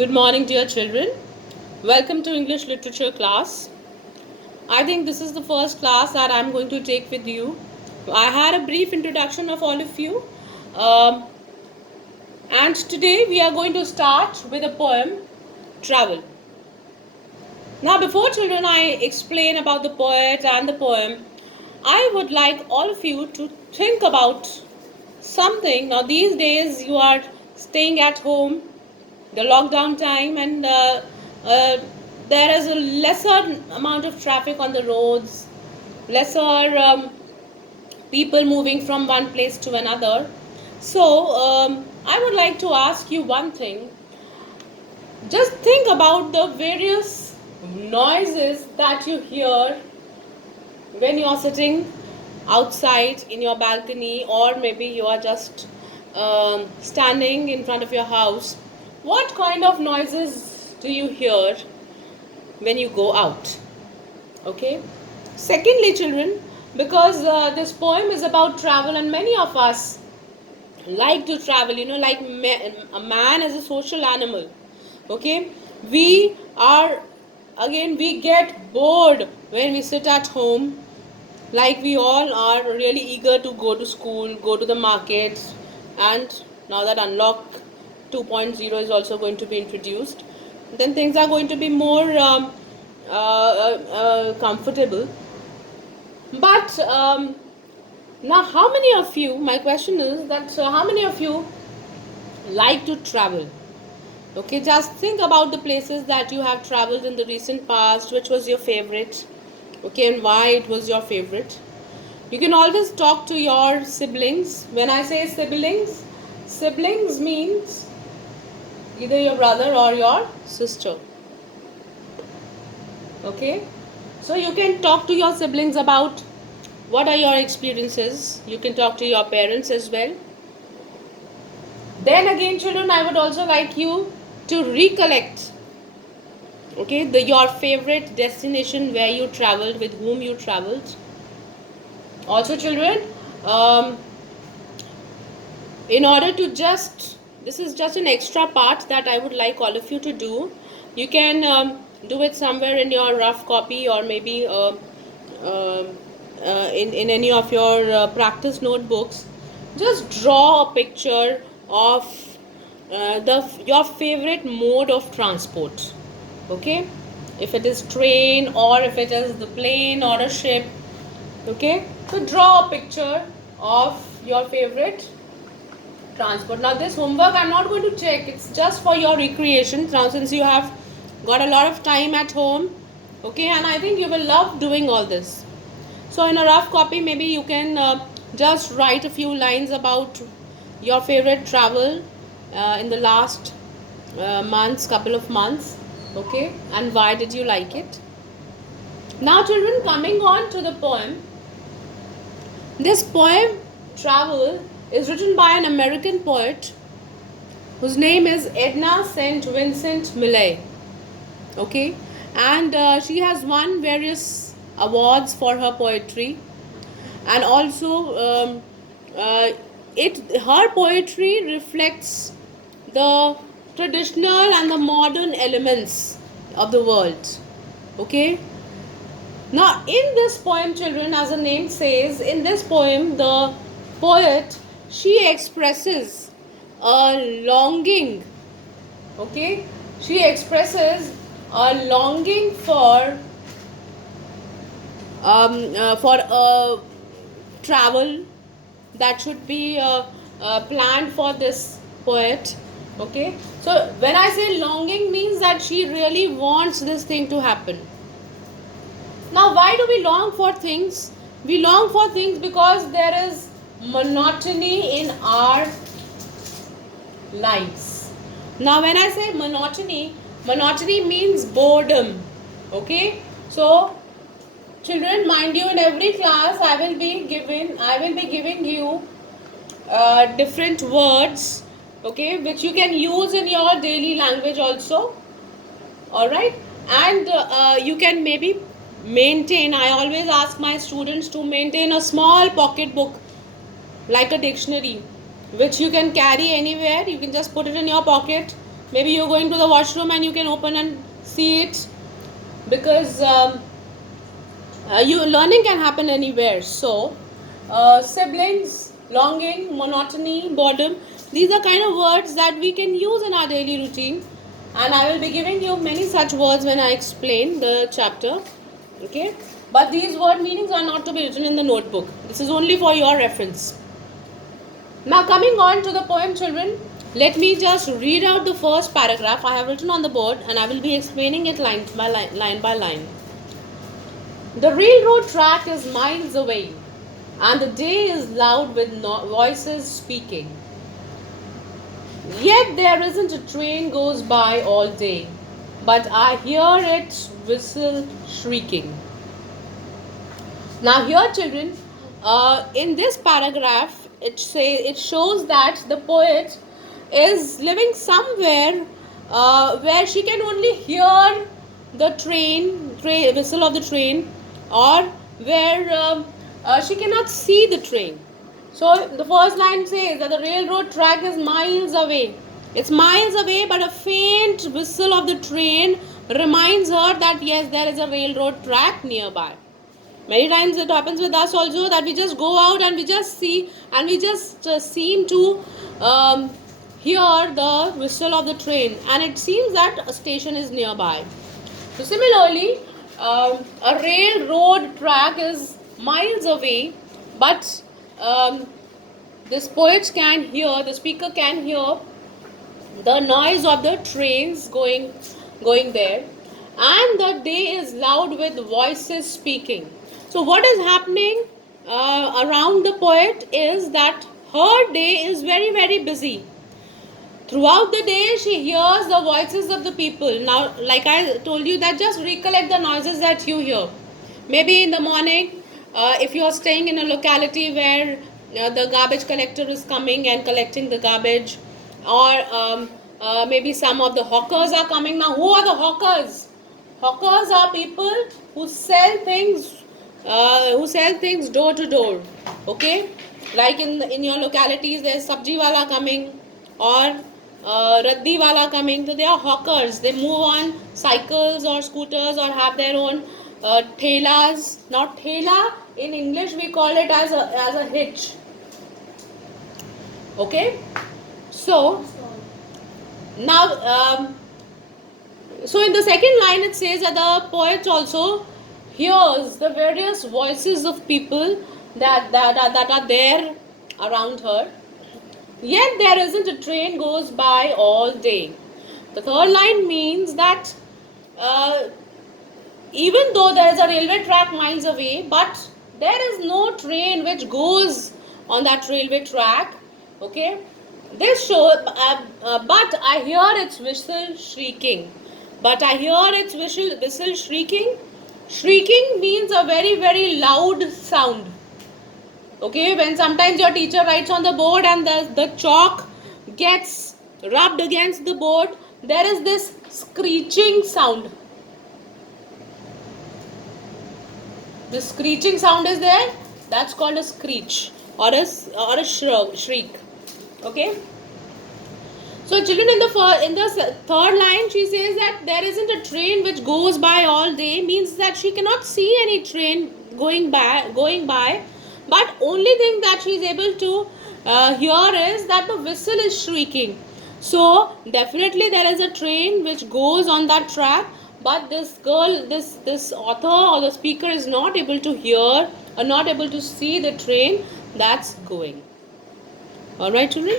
Good morning, dear children. Welcome to English literature class. I think this is the first class that I'm going to take with you. I had a brief introduction of all of you. Um, and today we are going to start with a poem, Travel. Now, before children I explain about the poet and the poem, I would like all of you to think about something. Now, these days you are staying at home, the lockdown time, and uh, there is a lesser amount of traffic on the roads, lesser people moving from one place to another. So I would like to ask you one thing. Just think about the various noises that you hear when you are sitting outside in your balcony, or maybe you are just standing in front of your house. What kind of noises do you hear when you go out? Okay. Secondly, children, because this poem is about travel, and many of us like to travel, like a man is a social animal. Okay. We get bored when we sit at home, like we all are really eager to go to school, go to the markets, and now that Unlock 2.0 is also going to be introduced, then things are going to be more comfortable. But now, how many of you, my question is that how many of you like to travel? Okay, just think about the places that you have traveled in the recent past. Which was your favorite? Okay, and why it was your favorite? You can always talk to your siblings. When I say siblings, siblings means either your brother or your sister. Okay, so you can talk to your siblings about what are your experiences. You can talk to your parents as well. Then again, children, I would also like you to recollect, okay, your favorite destination where you traveled, with whom you traveled. Also, children, um, in order to this is just an extra part that I would like all of you to do. You can do it somewhere in your rough copy, or maybe in any of your practice notebooks. Just draw a picture of your favorite mode of transport. Okay, if it is train, or if it is the plane or a ship. Okay, so draw a picture of your favorite transport. Now, this homework I'm not going to check, it's just for your recreation now, since you have got a lot of time at home. Okay, and I think you will love doing all this. So in a rough copy, maybe you can just write a few lines about your favorite travel in the last couple of months. Okay, and why did you like it? Now, children, coming on to the poem. This poem, Travel, is written by an American poet whose name is Edna St. Vincent Millay. Okay, and she has won various awards for her poetry, and also her poetry reflects the traditional and the modern elements of the world. Okay. Now, in this poem, children, as the name says, in this poem, the poet, she expresses a longing. Okay, she expresses a longing for travel that should be planned for this poet. Okay, so when I say longing, means that she really wants this thing to happen. Now, why do we long for things? We long for things because there is monotony in our lives. Now, when I say monotony, monotony means boredom. Okay, so children, mind you, in every class I will be giving you different words, okay, which you can use in your daily language also. All right, and you can maybe maintain. I always ask my students to maintain a small pocket book, like a dictionary, which you can carry anywhere. You can just put it in your pocket Maybe you're going to the washroom and you can open and see it, because you learning can happen anywhere. So siblings, longing, monotony, boredom, these are kind of words that we can use in our daily routine, and I will be giving you many such words when I explain the chapter. Okay, but these word meanings are not to be written in the notebook. This is only for your reference. Now coming on to the poem, children, let me just read out the first paragraph I have written on the board, and I will be explaining it line by line, line by line. The railroad track is miles away, and the day is loud with voices speaking. Yet there isn't a train goes by all day, but I hear its whistle shrieking. Now here, children, in this paragraph, it shows that the poet is living somewhere where she can only hear the train whistle of the train, or where she cannot see the train. So the first line says that the railroad track is miles away. It's miles away, but a faint whistle of the train reminds her that yes, there is a railroad track nearby. Many times it happens with us also that we just go out and we just see, and we just seem to hear the whistle of the train, and it seems that a station is nearby. So similarly, a railroad track is miles away, but this poet can hear, the speaker can hear the noise of the trains going there, and the day is loud with voices speaking. So what is happening around the poet is that her day is very, very busy. Throughout the day, she hears the voices of the people. Now, like I told you, that just recollect the noises that you hear. Maybe in the morning, if you are staying in a locality where the garbage collector is coming and collecting the garbage, or maybe some of the hawkers are coming. Now, who are the hawkers? Hawkers are people who sell things door to door. Okay, like in your localities, there's sabji wala coming, or raddi wala coming. So they are hawkers. They move on cycles or scooters, or have their own thelas. Now thela in English we call it as a hitch. Okay, so now so in the second line it says that the poet also hears the various voices of people that are there around her. Yet there isn't a train goes by all day. The third line means that even though there is a railway track miles away, but there is no train which goes on that railway track. Okay, this shows, but I hear its whistle shrieking. But I hear its whistle shrieking. Shrieking means a very, very loud sound. Okay, when sometimes your teacher writes on the board and the chalk gets rubbed against the board, there is this screeching sound. The screeching sound is there. That's called a screech, or a shriek. Okay. So children, in the third line, she says that there isn't a train which goes by all day, means that she cannot see any train going by. But only thing that she is able to hear is that the whistle is shrieking. So definitely there is a train which goes on that track, but this girl, this author or the speaker is not able to hear or not able to see the train that's going. All right, children.